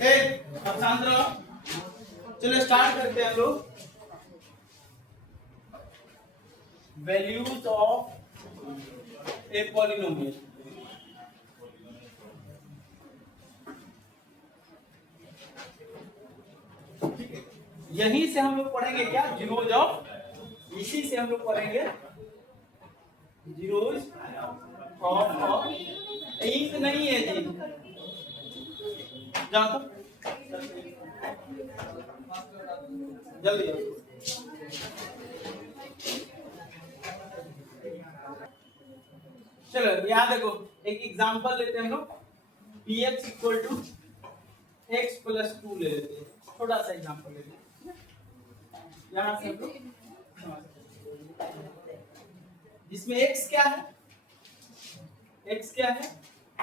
अब शांत रहो, चलो स्टार्ट करते हैं हम लोग। Values of a polynomial. यहीं से हम लोग पढ़ेंगे क्या, जीरोज ऑफ, इसी से हम लोग पढ़ेंगे जीरोज ऑफ इंक नहीं है जी, जाओ तो जल्दी। चलो यहाँ देखो, एक एग्जांपल लेते हैं हम लोग, px equal to x plus 2 ले लेते हैं, छोटा सा एग्जांपल लेते हैं यहाँ से हम लोग, जिसमें x क्या है, x क्या है,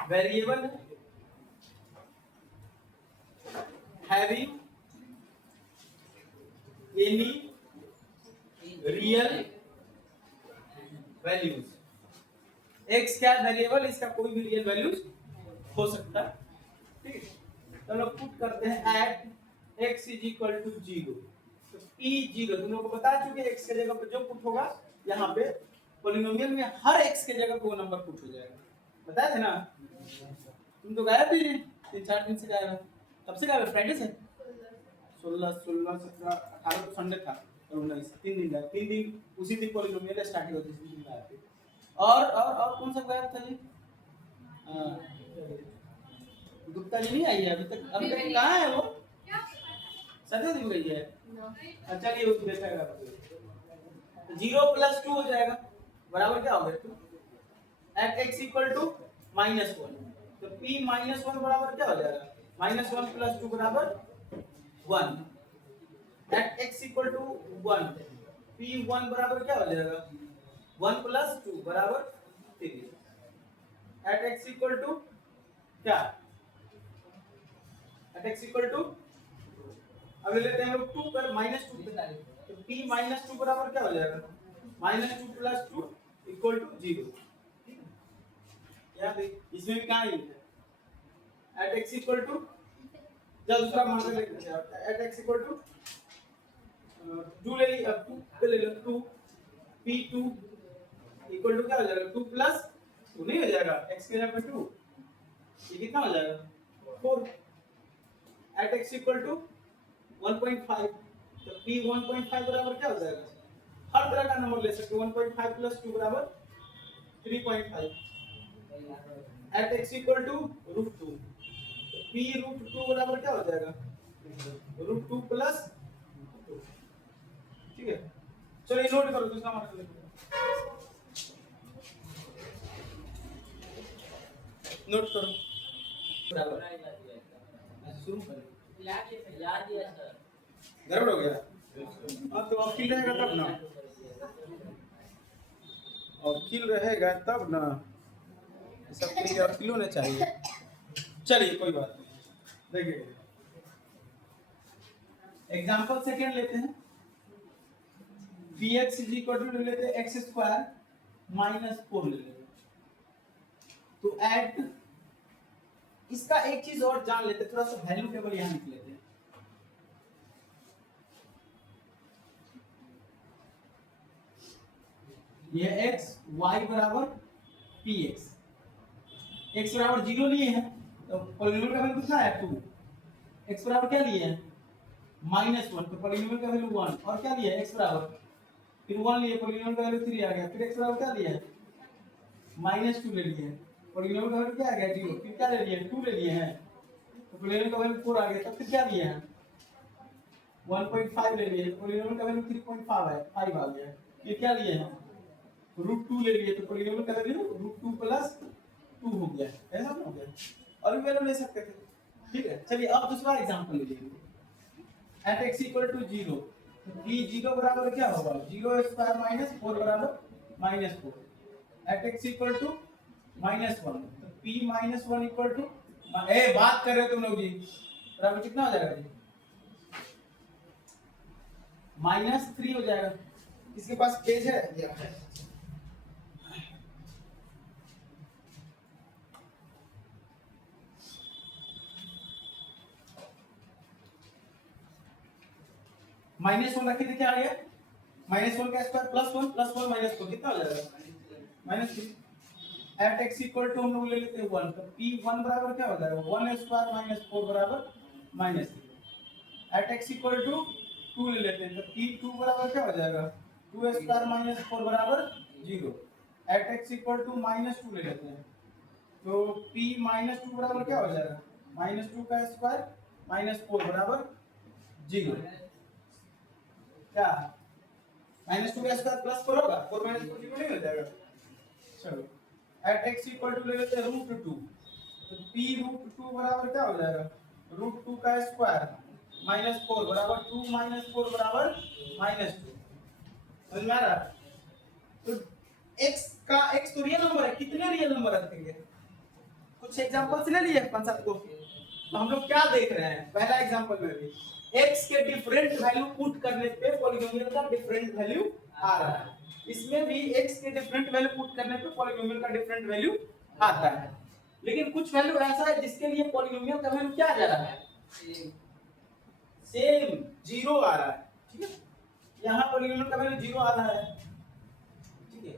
वेरिएबल है, having any real values. x क्या वेरिएबल, इसका कोई भी रियल वैल्यूज हो सकता है, ठीक है। तो हम लोग पुट करते हैं at x is equal to 0, तो p 0, तुम लोग को बता चुके x के जगह पर जो पुट होगा यहाँ पे पॉलिनोमियल में हर x के जगह पे वो नंबर पुट हो जाएगा, बताया था ना। तुम तो गायब थे 3-4 दिन से गायब है, कब से गायब है, फ्राइडे से, 16, 17, 18 तो संडे था, और 19, 3 दिन गायब, 3 दिन उसी दिन पॉलिनोमियल स्टार्ट होती थी, 3 दिन गायब थे। और कौन सा गायब था जी, गुप्ता जी नहीं आई है अभी तक, कहाँ है वो, सत्य दिन गई है, अच्छा ये उस बेटा का 0 + 2 हो जाएगा, बराबर क्या होगा 2, एट x इक्वल टू -1, तो p -1 बराबर क्या हो जाएगा, -1 + 2 बराबर 1, eight x equal to 1, p1 बराबर क्या हो जाएगा, 1 + 2 बराबर 3, एट x इक्वल टू क्या, एट x इक्वल टू, अब लेते हैं हम लोग 2 पर -2 पे डालेंगे, तो p -2 बराबर क्या हो जाएगा, -2 + 2 इक्वल टू 0, ठीक है। यहाँ पे इसमें भी कहाँ है, एट x इक्वल टू, जब दूसरा मान लेते हैं, एट x इक्वल टू 2 ले लिया, 2 पे ले लो, 2 p2 इक्वल टू क्या हो जाएगा, 2 + 2 नहीं हो जाएगा, x के जगह पे 2, ये कितना हो जाएगा 4, एट x इक्वल टू 1.5, तो p 1.5 बराबर क्या हो जाएगा, हर तरह का नंबर ले सकते हो, 1.5 + 2 बराबर 3.5, एट x इक्वल टू √2, तो p √2 बराबर क्या हो जाएगा, √2 + 2, ठीक है। चलो ये नोट करो, दूसरा मान लो, नोट करो, बराबर शुरू करें, याद दिया सर, गड़बड़ हो गया, हाँ तो वकील रहेगा तब ना, वकील रहेगा तब ना, सबके लिए वकील होना चाहिए। चलिए कोई बात नहीं, देखिए एग्जांपल सेकंड लेते हैं, px इज इक्वल टू ले लेते हैं x² - 4 ले लेते हैं, तो ऐड इसका एक चीज और जान लेते हैं, थोड़ा सा वैल्यू टेबल यहां लिख लेते हैं, ये x y बराबर px, x बराबर 0 लिए हैं, तो पॉलिनोमियल का वैल्यू कितना है 2, x बराबर क्या लिए हैं -1, तो पॉलिनोमियल का वैल्यू 1, और क्या लिए x बराबर, फिर 1 लिए, पॉलिनोमियल का वैल्यू 3 आ गया, फिर x बराबर क्या लिए है -2 ले लिए, पॉलिनोमियल का वैल्यू क्या आ गया 0, फिर क्या ले लिए 2 ले लिए हैं, तो पॉलिनोमियल का वैल्यू 4 आ गया, तब फिर क्या लिए हैं 1.5 ले लिए, पॉलिनोमियल का वैल्यू 3.5 है, 5 आ गया, फिर क्या लिए हैं √2 ले लिए, तो पॉलिनोमियल का वैल्यू √2 + 2 हो गया, ऐसा हो गया, और भी वैल्यू ले सकते थे, ठीक है। चलिए अब दूसरा एग्जांपल लीजिए, एट x इक्वल टू 0, तो p 0 बराबर क्या होगा, 0² - 4 बराबर -4, एट x इक्वल टू -1, तो p -1 इक्वल टू, बात कर रहे हो तुम लोग जी, बराबर कितना हो जाएगा जी, -3 हो जाएगा, किसके पास पेज है, ये है, -1 रखे थे, क्या आ गया? -1 का स्क्वायर +1 +1 -4 कितना हो जाएगा? -3। एट x इक्वल टू हम लोग ले लेते हैं 1, तो p1 बराबर क्या हो जाएगा? 1 स्क्वायर -4 बराबर -3। एट x इक्वल टू 2 ले लेते हैं, तो p2 बराबर क्या हो जाएगा? 2 स्क्वायर -4 बराबर 0। एट x इक्वल टू -2 ले लेते हैं, तो p -2 बराबर क्या हो जाएगा? -2 का स्क्वायर -4 बराबर 0। क्या -2 का स्क्वायर +4 होगा, 4 -4 0 नहीं हो जाएगा? चलो एट x इक्वल टू ले लेते हैं √2, तो p √2 बराबर क्या हो जाएगा? √2 का स्क्वायर -4 बराबर 2 -4 बराबर -2। समझ में आ रहा है? तो x तो रियल नंबर है, कितने रियल नंबर रखेंगे? कुछ एग्जांपल्स ले लिए अपन सबको, तो हम लोग क्या देख रहे हैं? पहला एग्जांपल में भी x के डिफरेंट वैल्यू पुट करने पे पॉलीनोमियल का डिफरेंट वैल्यू आ रहा है। इसमें भी x के डिफरेंट वैल्यू पुट करने पे पॉलीनोमियल का डिफरेंट वैल्यू आता है। लेकिन कुछ वैल्यू ऐसा है जिसके लिए पॉलीनोमियल का वैल्यू क्या आ जा रहा है? सेम 0 आ रहा है। ठीक है, यहाँ पॉलीनोमियल का वैल्यू 0 आ रहा है। ठीक है,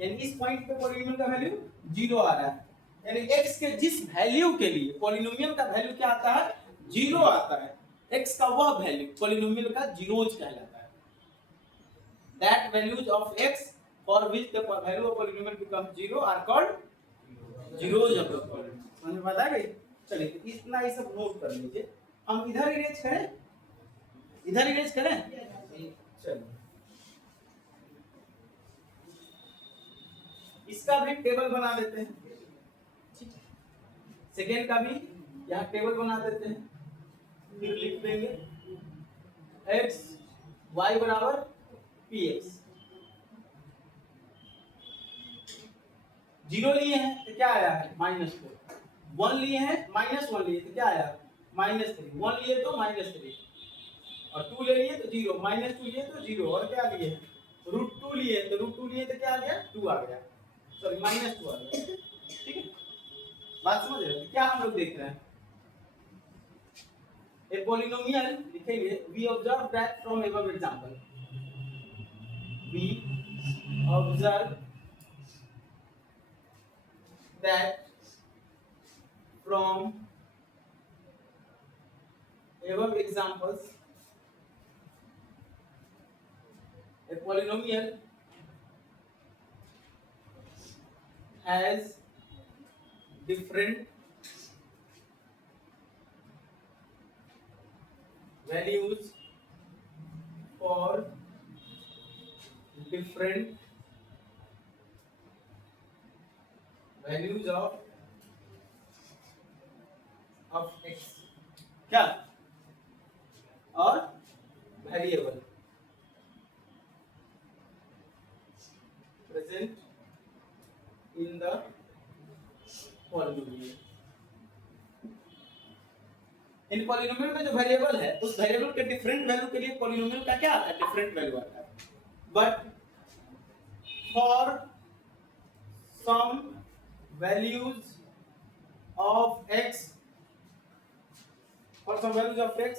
यानी इस पॉइंट पे पॉलीनोमियल का वैल्यू 0 आ रहा है, यानी x के जिस वैल्यू के लिए पॉलीनोमियल का वैल्यू क्या आता है? 0 आता है। x का वह वैल्यू पॉलीनोमियल का जीरोज कहलाता है। That values of x for which the value of polynomial becomes 0 are called zeros of the polynomial. समझ में आ गई? चलिए तो इतना ही सब नोट कर लीजिए। हम इधर इरेज करें, इधर इरेज करें। चलिए इसका भी टेबल बना देते हैं। ठीक है, सेकेंड का भी यहाँ टेबल बना देते हैं। फिर लिख देंगे x y बराबर px। 0 लिए हैं तो क्या आया है? -4। 1 लिए हैं, -1 लिए तो क्या आया? -3। 1 लिए तो -3, और 2 ले लिए तो 0, -2 लिए तो 0, और क्या लिए? √2 लिए तो √2 लिए तो क्या आ गया? 2 आ गया, सॉरी -2 आ गया। ठीक है, बात समझ रहे हो? क्या हम लोग देख रहे हैं? A polynomial लिखेंगे, we observe that from above example, we observe that from above examples a polynomial has different values for different values of x, क्या? और variable present in the polynomial। In polynomial में जो variable है, उस variable के different value के लिए polynomial का क्या आता है? डिफरेंट वैल्यू आता है। But for some values of x, for some values of x,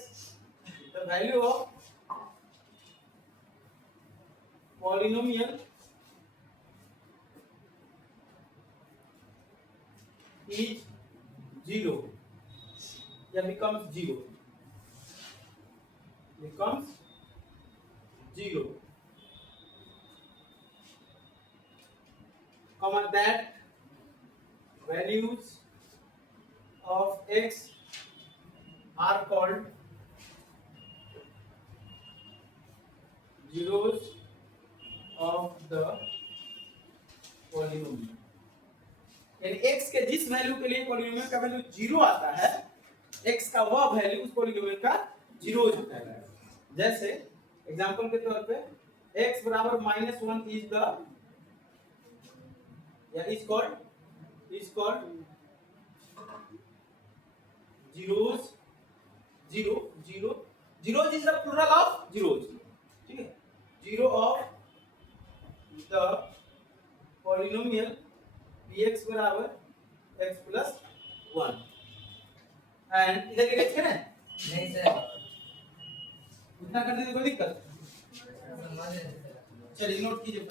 the value of polynomial is 0 या becomes 0, becomes 0, comma that values of x are called zeros of the polynomial। यानी x के जिस value के लिए polynomial का value 0 आता है, x का वह वैल्यू उस पॉलीनोमियल का जीरोज होता है। जैसे एग्जांपल के तौर पे x बराबर -1 इज द या is called zeros, 0 0 zeros is the plural of zeros। ठीक है, 0 ऑफ द पॉलीनोमियल px बराबर x plus 1 एंड इधर लिखें ना? नहीं सर, इतना कर दीजिए, कोई दिक्कत? चलिए नोट कीजिए।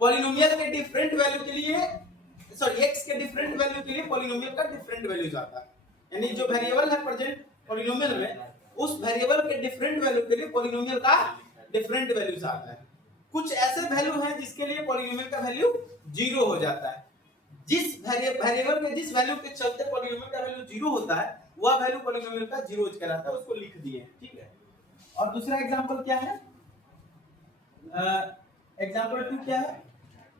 पॉलिनोमियल के डिफरेंट वैल्यू के लिए, सॉरी x के डिफरेंट वैल्यू के लिए पॉलिनोमियल का डिफरेंट वैल्यूज आता है। यानी जो वेरिएबल है प्रेजेंट पॉलिनोमियल में, उस वेरिएबल के डिफरेंट वैल्यू के लिए पॉलिनोमियल का डिफरेंट वैल्यूज आता है। कुछ ऐसे वैल्यू हैं जिसके लिए पॉलिनोमियल का वैल्यू 0 हो जाता है। जिस वेरिएबल के जिस वैल्यू के चलते पॉलिनोमियल का वैल्यू 0 होता है, वह वैल्यू पॉलिनोमियल का 0 कहलाता है, उसको लिख दिए, ठीक है। और दूसरा एग्जांपल क्या है? एग्जांपल 2 क्या है?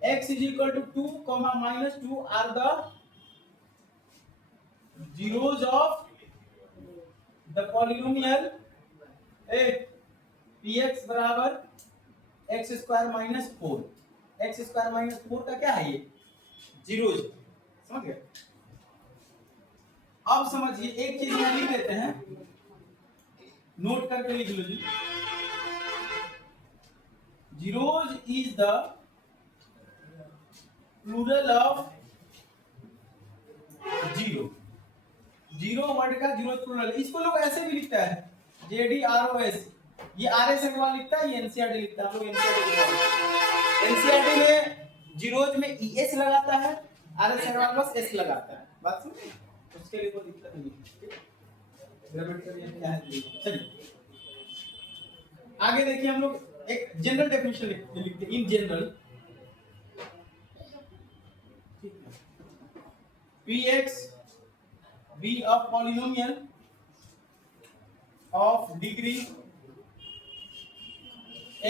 x is equal to 2, minus 2 are the zeros of the polynomial px बराबर x square minus 4। x square minus 4 का क्या है ये? जीरोज, समझ गए? अब समझिए, एक चीज यहाँ लिख लेते हैं, नोट करके लिख लो जी। Zeros is the plural of zero. Zero word का जीरो प्लूरल। इसको लोग ऐसे भी लिखता है, JDROS। ये RS अग्रवाल लिखता है, ये NCERT लिखता है। हम लोग NCERT में जीरोज में ES लगाता है, RS अग्रवाल बस S लगाता है। बात समझे? उसके लिए कोई दिक्कत नहीं है। ग्रामेटिकल क्या है? चलिए आगे देखिए, हम लोग एक जनरल डेफिनेशन लिखते हैं, in general. Px be a polynomial of degree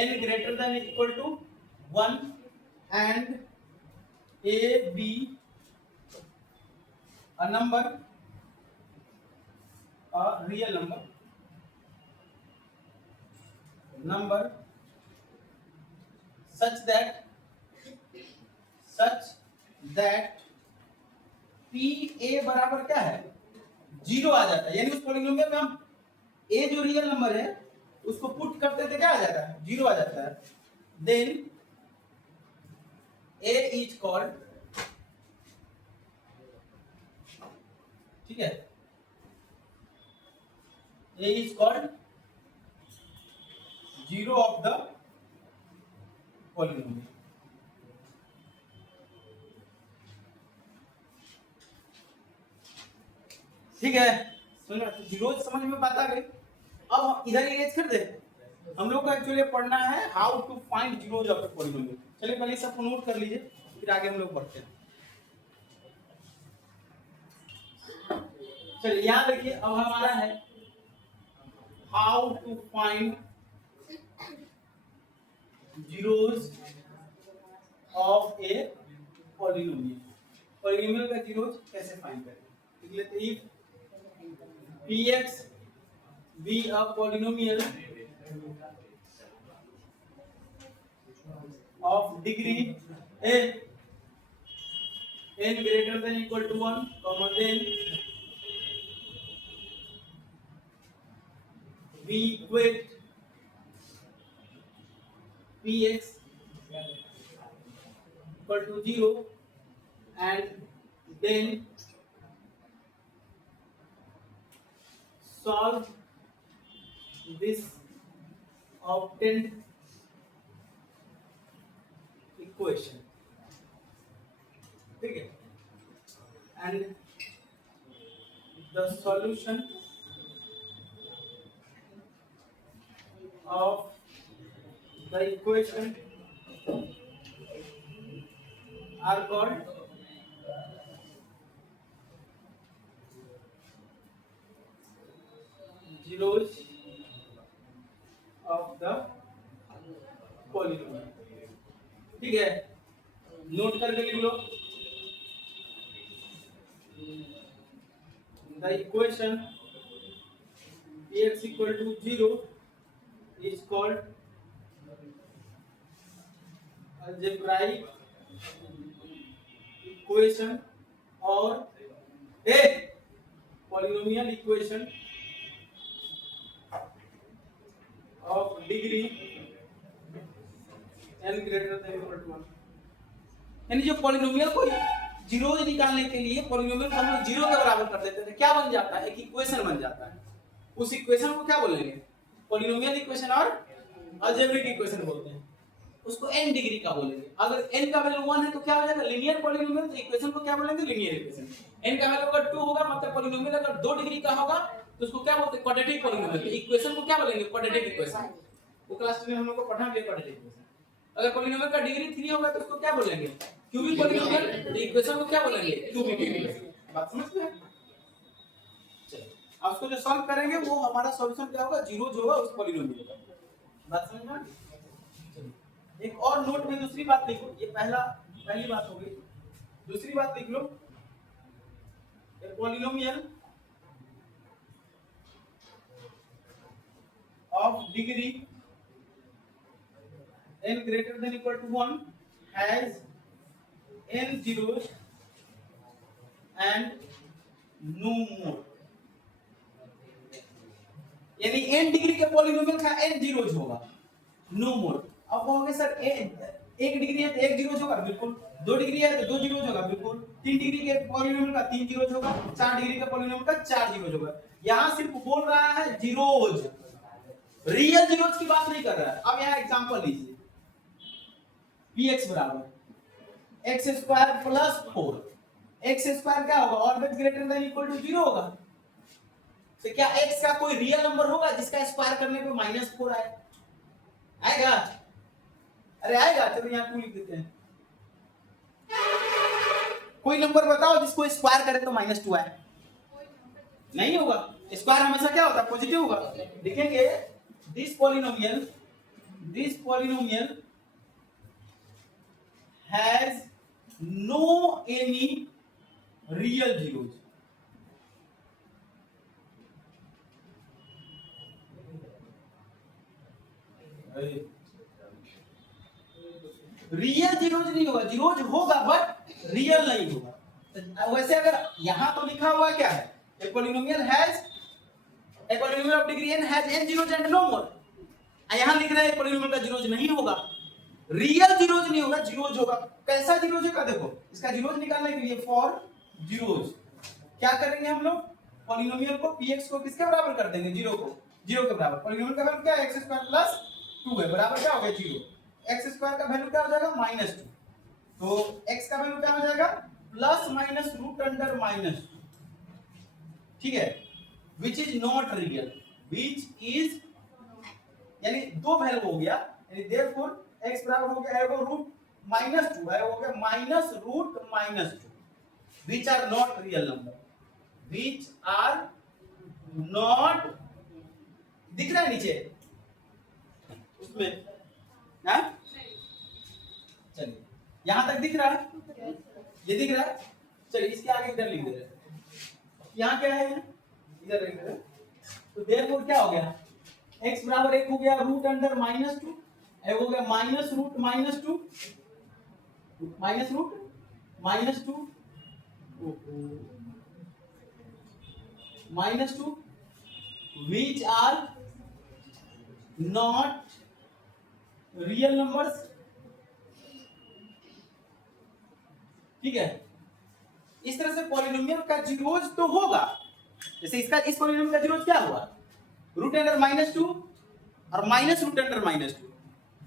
n greater than or equal to 1 and a be a number, a real number such that p a बराबर क्या है? 0 आ जाता है। यानी उस पॉलिनोमियल में हम a जो रियल नंबर है उसको पुट करते थे, क्या आ जाता है? 0 आ जाता है। देन a इज कॉल्ड, ठीक है, a is called 0 of the polynomial. ठीक है, सुनो, जीरो समझ में बात आ गई। अब इधर इरेज कर दे। हम लोग को एक्चुअली पढ़ना है how to find zeros of the polynomial. चलिए पहले सब नोट कर लीजिए, फिर आगे हम लोग बढ़ते हैं। चलिए यहाँ देखिए, अब हमारा है how to find zeros of a polynomial. Polynomial का जीरोज कैसे फाइंड करें? लिख लेते हैं, Px be a polynomial of degree n greater than or equal to 1, then we equate Px equal to 0 and then solve this obtained equation, ठीक है, and the solution of the equation are called zeros of the polynomial। ठीक है, note करके लिख लो। The equation Px equal to 0 is called algebraic equation or a polynomial equation of degree n greater than or equal to 1। यानी जो polynomial को zero निकालने के लिए पॉलिनोमियल को हम लोग जीरो के बराबर कर देते थे, क्या बन जाता है, एक इक्वेशन बन जाता है। उस इक्वेशन को क्या बोलेंगे, पॉलिनोमियल इक्वेशन और अलजेब्रिक इक्वेशन बोलते हैं। उसको n डिग्री का बोलेंगे। अगर n का वैल्यू 1 है तो क्या हो जाएगा, लीनियर पॉलिनोमियल। तो इक्वेशन को क्या बोलेंगे, लीनियर इक्वेशन। n का वैल्यू अगर 2 होगा मतलब पॉलिनोमियल अगर 2 डिग्री का होगा तो उसको क्या बोलते हैं, क्वाड्रेटिक पॉलिनोमियल। तो इक्वेशन को क्या बोलेंगे, क्वाड्रेटिक इक्वेशन। वो क्लास 2 में हम लोग को पढ़ा भी है क्वाड्रेटिक इक्वेशन। अगर पॉलिनोमियल का डिग्री 3 होगा तो उसको क्या बोलेंगे, क्यूबिक पॉलिनोमियल। तो इक्वेशन को क्या बोलेंगे, क्यूबिक इक्वेशन। बात समझ गए। चलिए अब उसको जो सॉल्व करेंगे वो हमारा सॉल्यूशन क्या होगा, जीरो जो होगा उस पॉलिनोमियल का। बात समझ में आ गई। एक और नोट में दूसरी बात लिखो, ये पहली बात हो गई। दूसरी बात लिख लो, polynomial of degree n greater than equal to 1 has n zeros and no more। यानी n डिग्री के पॉलिनोमियल का n जीरोज होगा, नो मोर। अब कहोगे सर एक डिग्री है तो एक जीरोज होगा, बिल्कुल। 2 डिग्री है तो 2 जीरोज होगा, बिल्कुल। 3 डिग्री के पॉलिनोमियल का 3 जीरोज होगा, 4 डिग्री के पॉलिनोमियल का 4 जीरोज होगा। यहां सिर्फ बोल रहा है जीरोज, रियल जीरोज की बात नहीं कर रहा है। अब यहां एग्जांपल लीजिए, px बराबर x square plus 4। x square क्या होगा, always greater than equal to 0 होगा। तो क्या x का कोई रियल नंबर होगा जिसका स्क्वायर करने पे -4 आए, आएगा? अरे आएगा। चलो यहाँ 2 लिख देते हैं। कोई नंबर बताओ जिसको स्क्वायर करे तो -2 आए। नहीं होगा, स्क्वायर हमेशा क्या होता है, पॉजिटिव होगा। लिखेंगे this polynomial has no any real zeros। Real zeros नहीं होगा, जीरोज होगा बट रियल नहीं होगा। वैसे अगर यहां तो लिखा हुआ क्या है, a polynomial of degree n has n zeros and no more। यहां लिख रहे हैं पॉलिनोमियल का जीरोज नहीं होगा, रियल जीरोज नहीं होगा, जीरोज होगा। कैसा जीरोज होगा, देखो इसका जीरोज निकालने के लिए फॉर जीरोज क्या करेंगे हम लोग, पॉलिनोमियल को px को किसके बराबर कर देंगे, जीरो के बराबर। पॉलिनोमियल का वैल्यू क्या है, x स्क्वायर प्लस 2 है, बराबर क्या हो गया 0। x स्क्वायर का वैल्यू क्या हो जाएगा, -2। तो x का वैल्यू क्या हो जाएगा, प्लस माइनस रूट अंडर -2। ठीक है, which is not real, which is यानी दो वैल्यू हो गया, यानी देयरफॉर x बराबर हो गया है वो रूट -2 है, हो गया minus root -2। which are not real number, which are not, दिख रहा है नीचे उसमें, हाँ चलिए यहां तक दिख रहा है, ये दिख रहा है। चलिए इसके आगे इधर लिख दे रहे हैं, यहाँ क्या है, इधर लिख दे रहे हैं। तो देयरफॉर क्या हो गया, x बराबर 1 हो गया रूट अंडर -2, ये हो गया minus root -2 -2 which are not real numbers। ठीक है, इस तरह से पॉलिनोमियल का जीरोज तो होगा। जैसे इसका इस पॉलिनोमियल का जीरोज क्या हुआ, रूट अंडर -2 और माइनस रूट अंडर -2,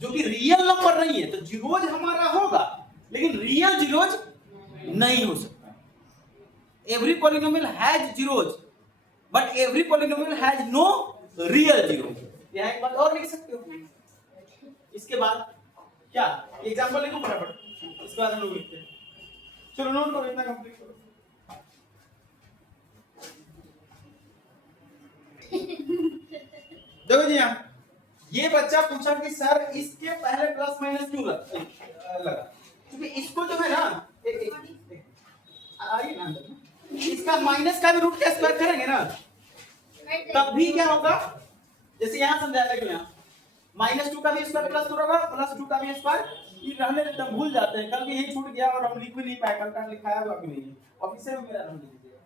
जो कि रियल नंबर नहीं है। तो जीरोज हमारा होगा लेकिन रियल जीरोज नहीं हो सकता। Every polynomial has zeros but every polynomial has no real zeros. यहां एक बात और लिख सकते हो। इसके बाद क्या एग्जांपल लिखो फटाफट, इसके बाद हम लोग लिखते हैं। चलो नोट करो, इतना कंप्लीट करो। देखो जी यहाँ ये बच्चा पूछा कि सर इसके पहले प्लस माइनस क्यों लगा, क्योंकि इसको जो है ना आइए ना इसका माइनस का भी रूट का स्क्वायर करेंगे ना तब भी क्या होगा, जैसे यहाँ समझाया था कि यहाँ -2 का भी स्क्वायर प्लस होगा, +2 का भी स्क्वायर। ये रहने देते हैं, भूल जाते हैं, कल भी यही छूट गया और हम लिख भी नहीं पाए, कल का लिखाया हुआ भी नहीं, ऑफिस में मेरा नाम लिख दीजिएगा।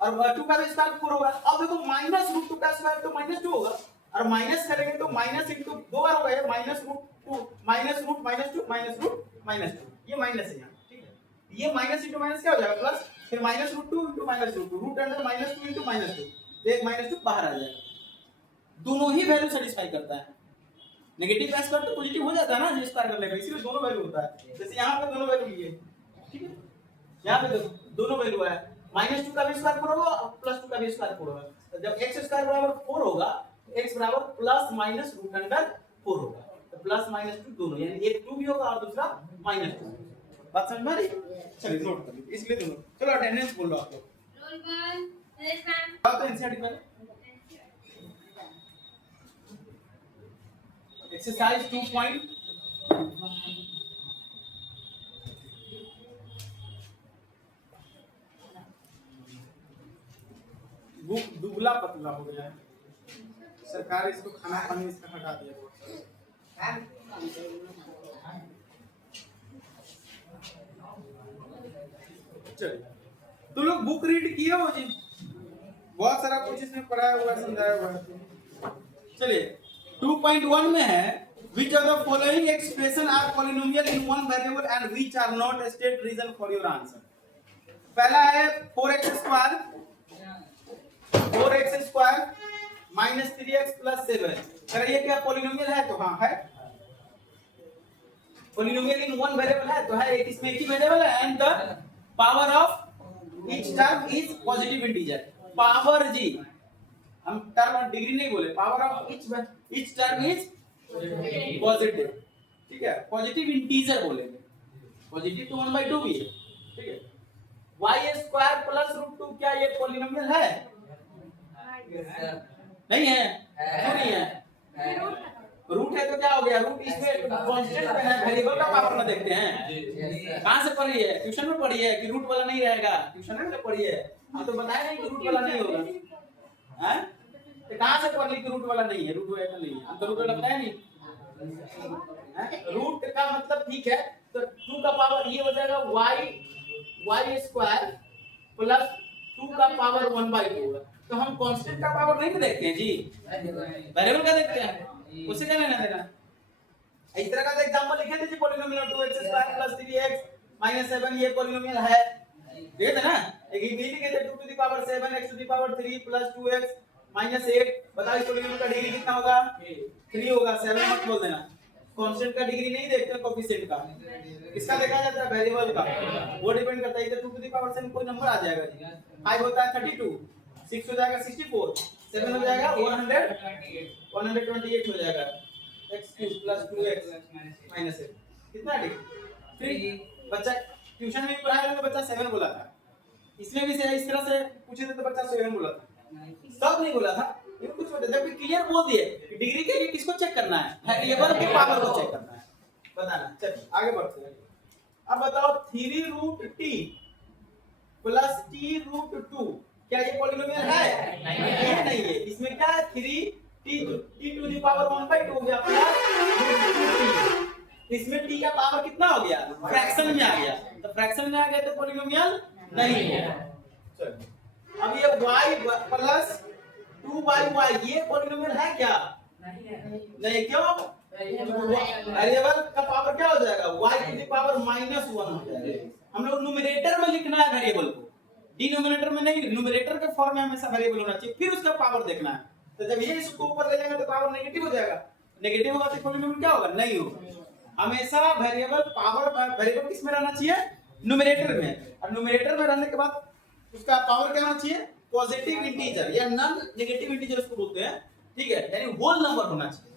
और 2 का भी स्क्वायर 4 होगा। अब देखो -√2 का स्क्वायर तो -2 होगा, और माइनस करेंगे तो माइनस इंटू 2 बार हो गया -√2 -√2 -√2 ये माइनस है यहाँ। ठीक है, ये माइनस इंटू माइनस क्या हो जाएगा प्लस, फिर minus root two into minus root two, root under minus two into minus two, तो एक माइनस टू बाहर आ जाएगा। दोनों ही वैल्यू सेटिस्फाई करता है। नेगेटिव का स्क्वायर तो पॉजिटिव हो जाता है ना जी स्क्वायर करने पे, इसीलिए दोनों वैल्यू होता है। जैसे यहाँ पे दोनों वैल्यू लिए, ठीक है, यहाँ पे दोनों वैल्यू है, माइनस टू का भी स्क्वायर 4 होगा और प्लस टू का भी स्क्वायर 4 होगा। तो जब x स्क्वायर बराबर 4 होगा तो x बराबर प्लस माइनस रूट अंडर 4 होगा। तो प्लस माइनस 2 दोनों, यानी एक 2 भी होगा और दूसरा माइनस 2। बात समझ में आ रही है? चलिए नोट कर लीजिए, इसलिए दोनों। चलो अटेंडेंस बोल लो आप लोग। Roll 1 yes ma'am. बात तो एनसीईआरटी पर एक्सरसाइज 2. बुक दुबला पतला हो गया है, सरकार इसको खाना पानी इसका हटा दिया बहुत। चलिए तो लोग बुक रीड किए हो जी, बहुत सारा कुछ इसमें पढ़ाया हुआ है, समझाया हुआ है। चलिए 2.1 में है which of the following expression are polynomial in one variable and which are not a state reason for your answer। पहला है 4x square minus 3x plus 7। अगर ये क्या पॉलिनोमियल है तो हाँ है, पॉलिनोमियल इन वन वेरिएबल है तो है, इसमें एक ही वेरिएबल है and the power of each term is positive integer. Power जी, हम टर्म और डिग्री नहीं बोले, power of each term is positive, ठीक है, पॉजिटिव इंटीजर बोलेंगे, पॉजिटिव तो 1/2 भी है, ठीक है। y स्क्वायर प्लस रूट 2 क्या ये पॉलिनोमियल है? नहीं है, क्यों नहीं है? रूट है तो क्या हो गया, रूट इसमें कांस्टेंट पे है, वेरिएबल का पावर ना देखते हैं। कहां से पढ़ी है? ट्यूशन में पढ़ी है कि रूट वाला नहीं रहेगा? ट्यूशन में पढ़ी है, हम तो बताया नहीं कि रूट वाला नहीं होगा, हैं? तो कहां से पढ़ ली कि रूट वाला नहीं है? रूट वाला नहीं है, हम तो रूट वाला बताया नहीं, हैं? रूट का मतलब ठीक है, तो 2 का पावर ये हो जाएगा y स्क्वायर प्लस 2 का पावर 1/2। तो हम कांस्टेंट का पावर नहीं देखते हैं जी, वेरिएबल का देखते हैं, उससे क्या लेना देना। इस तरह का एग्जांपल लिखे थे जी, polynomial 2x square plus 3x 7 ये पॉलिनोमियल है, देखे थे ना। एक ये लिखे थे 2 to the power 7 x to the power 3 plus 2x minus 8। बताओ इस पॉलिनोमियल का डिग्री कितना होगा? 3 होगा, 7 मत बोल देना। कांस्टेंट का डिग्री नहीं देखते, कोएफिशिएंट का। किसका देखा जाता है? वेरिएबल का। वो डिपेंड करता है, इधर 2 टू द पावर 7 कोई नंबर आ जाएगा जी। 5 होता है 32, 6 हो जाएगा 64, 7 हो जाएगा 128 हो जाएगा, x cube plus 2x minus 8 कितना है? 3। बच्चा ट्यूशन में भी पढ़ाया था तो बच्चा 7 बोला था, इसमें भी इस तरह से पूछे थे तो बच्चा 7 बोला था, सब नहीं बोला था। ये कुछ बता, जब क्लियर बोल दिए कि डिग्री के लिए किसको चेक करना है? वेरिएबल के पावर को चेक करना है, बताना। चलिए आगे बढ़ते हैं। अब बताओ 3 root t plus t root 2 क्या ये पॉलिनोमियल है? नहीं, नहीं है। इसमें क्या है? 3t टू द पावर 1/2 हो गया प्लस 2t। इसमें t का पावर कितना हो गया? फ्रैक्शन में आ गया, तो फ्रैक्शन में आ गया तो पॉलिनोमियल नहीं है। चलिए अब ये y प्लस 2y ये पॉलिनोमियल है क्या? नहीं, क्यों? वेरिएबल का पावर क्या हो जाएगा? y टू द पावर -1 हो जाएगा। हम लोग न्यूमरेटर में लिखना है वेरिएबल को, डिनोमिनेटर में नहीं। न्यूमरेटर के फॉर्म में हमेशा वेरिएबल होना चाहिए, फिर उसका पावर देखना है। तो जब ये इसको ऊपर ले जाएंगे तो पावर नेगेटिव हो जाएगा, नेगेटिव होगा तो पॉलिनोमियल क्या होगा? नहीं होगा। हमेशा वेरिएबल पावर, वेरिएबल किस में रहना चाहिए? न्यूमरेटर में। और न्यूमरेटर में रहने के बाद उसका पावर क्या होना चाहिए? पॉजिटिव इंटीजर या नॉन नेगेटिव इंटीजर उसको बोलते हैं, ठीक है, यानी होल नंबर होना चाहिए।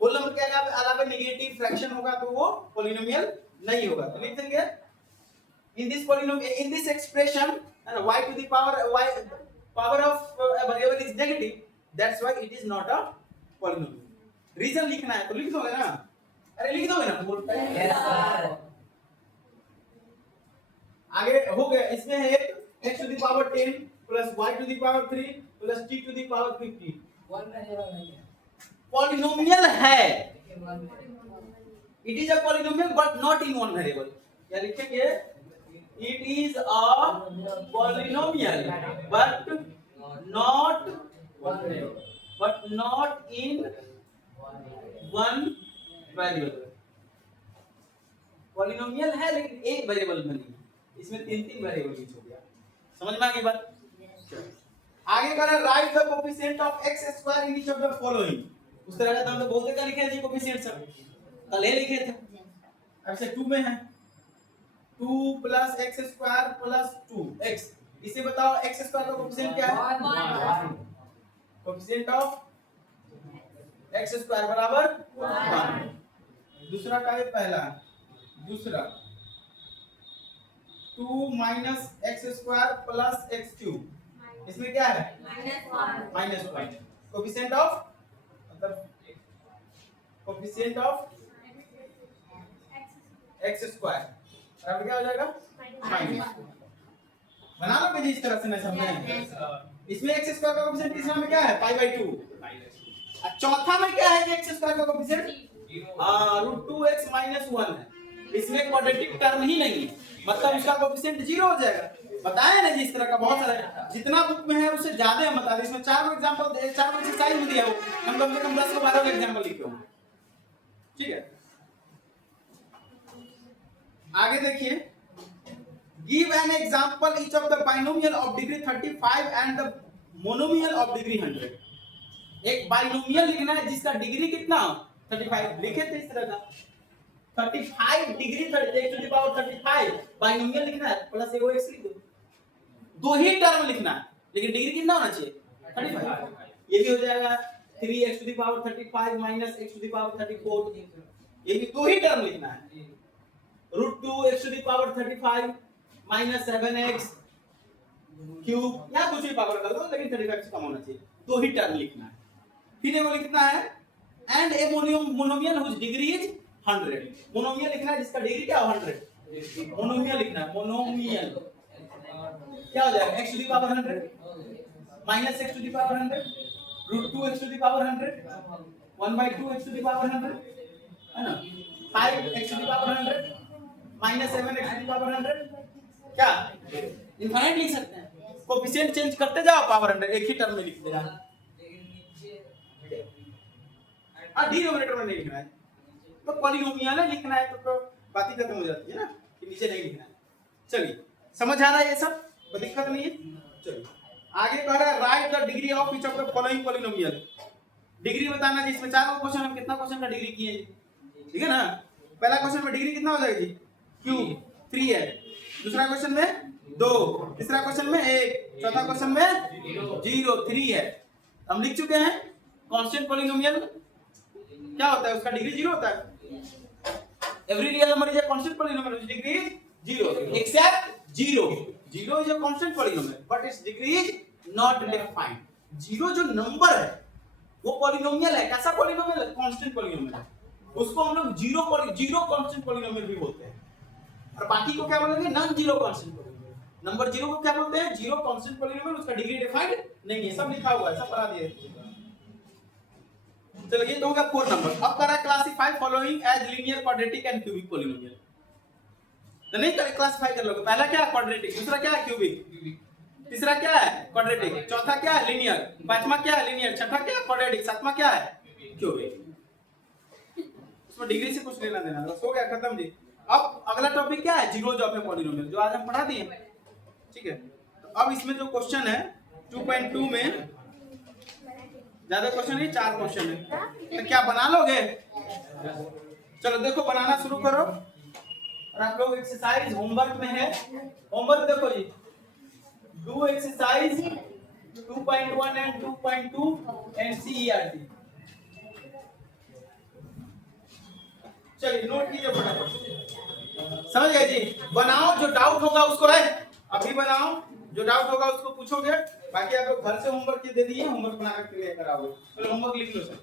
होल नंबर के अलावा नेगेटिव फ्रैक्शन होगा तो वो पॉलिनोमियल नहीं होगा। तो लिख देंगे in this polynomial, in this expression y to the power of a variable is negative, that's why it is not a polynomial। Reason लिखना है तो लिख दोगे ना? अरे लिख दोगे ना? बोलता है यस सर। आगे हो गया, इसमें है x to the power 10 plus y to the power 3 plus t to the power 15। One variable नहीं है, पॉलिनोमियल है, देखिए it is a polynomial but not in one variable। क्या लिखेंगे? It is a polynomial but not in one variable। Polynomial है लेकिन एक variable में नहीं, इसमें तीन तीन वेरिएबल यूज हो गया। समझ में आ गई बात? आगे कर right the coefficient of x square in each of the following. उस तरह का हम तो बहुत जगह लिखे हैं जी कोएफिशिएंट सब, कल ही लिखे थे। अब से 2 में है 2 + x स्क्वायर + 2x, इसे बताओ x स्क्वायर का कोएफिशिएंट क्या है? कोएफिशिएंट ऑफ x स्क्वायर बराबर 1। दूसरा का है पहला, दूसरा 2 - x स्क्वायर + x क्यूब, इसमें क्या है? -1। कोएफिशिएंट ऑफ मतलब कोएफिशिएंट ऑफ x स्क्वायर बराबर क्या हो जाएगा? -1। बना लो जी इस तरह से, नहीं समझे? इसमें x स्क्वायर का कोएफिशिएंट तीसरा में क्या है? π/2। चौथा में क्या है कि x स्क्वायर का कोएफिशिएंट √2x - 1 है। इसमें क्वाड्रेटिक टर्म ही नहीं है, मतलब इसका कोएफिशिएंट 0 हो जाएगा। बताया ना जी इस तरह का बहुत सारा, जितना बुक में है उससे ज्यादा हम बता दें। इसमें 4 एग्जांपल 4 एक्सरसाइज में दिया हो, हम कम से कम 10 से 12 एग्जांपल लिखे हो। ठीक है, आगे देखिए, give an example each of the binomial of degree 35 and the monomial of degree 100। एक बाइनोमियल लिखना है जिसका डिग्री कितना हो? 35 लिखे थे इस तरह का। 35 डिग्री 35 बाइनोमियल लिखना है, प्लस एगो x लिख दो। दो ही टर्म लिखना है, लेकिन डिग्री कितना होना चाहिए? 35। ये भी हो जाएगा 3x⁵ - x⁵34। ये भी दो ही टर्म लिखना है। √2x⁵35 - 7x क्यूब, या कुछ भी पावर कर दो, लेकिन 35 से कम होना चाहिए। दो ही टर्म लिखना है। फिर ये वो लिखना है and a monomial whose degree is 100। Monomial लिखना है जिसका डिग्री क्या हो? 100। मोनोमियल लिखना है, मोनोमियल क्या हो जाएगा? x⁵ 100 - x⁵ 100 √2x⁵ 100 1/2x⁵ 100 है ना, 5x⁵ 100 - 7x⁵ 100। क्या इनफाइनाइट लिख सकते हैं? कोएफिशिएंट चेंज करते जाओ, पावर 100 एक ही टर्म में लिख देना। डिनोमिनेटर में नहीं लिखना है, तो पॉलिनोमियल लिखना है, तो बात ही खत्म हो जाती है ना कि नीचे नहीं लिखना है। चलिए, समझ आ रहा है ये सब, कोई दिक्कत नहीं है। चलिए आगे कह रहा है right the degree of each of the following polynomial. Degree बताना जी, इसमें 4 क्वेश्चन, हम कितना क्वेश्चन का डिग्री किए? ठीक है ना। पहला क्वेश्चन में डिग्री कितना हो जाएगी जी? क्यूब 3 है। दूसरा क्वेश्चन में 2, तीसरा क्वेश्चन में 1, चौथा क्वेश्चन में 0 3 है। हम लिख चुके हैं कांस्टेंट पॉलिनोमियल क्या होता है? उसका डिग्री 0 होता है। Every real number is a constant polynomial which degree is 0 except 0 is a constant polynomial but its degree is not defined. 0 जो नंबर है वो पॉलिनोमियल है। कैसा पॉलिनोमियल है? कांस्टेंट पॉलिनोमियल है। उसको हम लोग जीरो कांस्टेंट पॉलिनोमियल भी बोलते हैं, और बाकी को क्या बोलेंगे? Non zero constant polynomial. Number 0 को क्या बोलते हैं? जीरो कांस्टेंट पॉलिनोमियल, उसका डिग्री डिफाइंड नहीं है। सब लिखा हुआ है, सब पढ़ा दिए। चलो ये तो होगा 4 नंबर। अब कर रहा है classify following as linear, quadratic and cubic polynomial. तो नहीं कर क्लासिफाई कर लोगे। पहला क्या है? क्वाड्रेटिक। दूसरा क्या है? क्यूबिक। तीसरा क्या है? क्वाड्रेटिक। चौथा क्या है? लीनियर। पांचवा क्या है? लीनियर। छठा क्या है? क्वाड्रेटिक। सातवां क्या है? क्यूबिक। उसमें डिग्री से कुछ लेना देना बस हो गया, खत्म जी। अब अगला टॉपिक क्या है? जीरोज ऑफ ए पॉलिनोमियल, जो आज हम पढ़ा दिए। ठीक है, तो अब इसमें जो क्वेश्चन है 2.2 में ज्यादा क्वेश्चन नहीं, 4 क्वेश्चन है। तो क्या बना लोगे? चलो देखो, बनाना शुरू करो। और आप लोग एक्सरसाइज होमवर्क में है, होमवर्क देखो जी। Do exercise 2.1 and 2.2 NCERT. चलिए नोट कीजिए फटाफट। समझ गए जी? बनाओ, जो डाउट होगा उसको है अभी बनाओ, जो डाउट होगा उसको पूछोगे। बाकी आप लोग घर से होमवर्क दे दिए, होमवर्क बना कर क्लियर कराओगे। चलो होमवर्क लिख लो सर।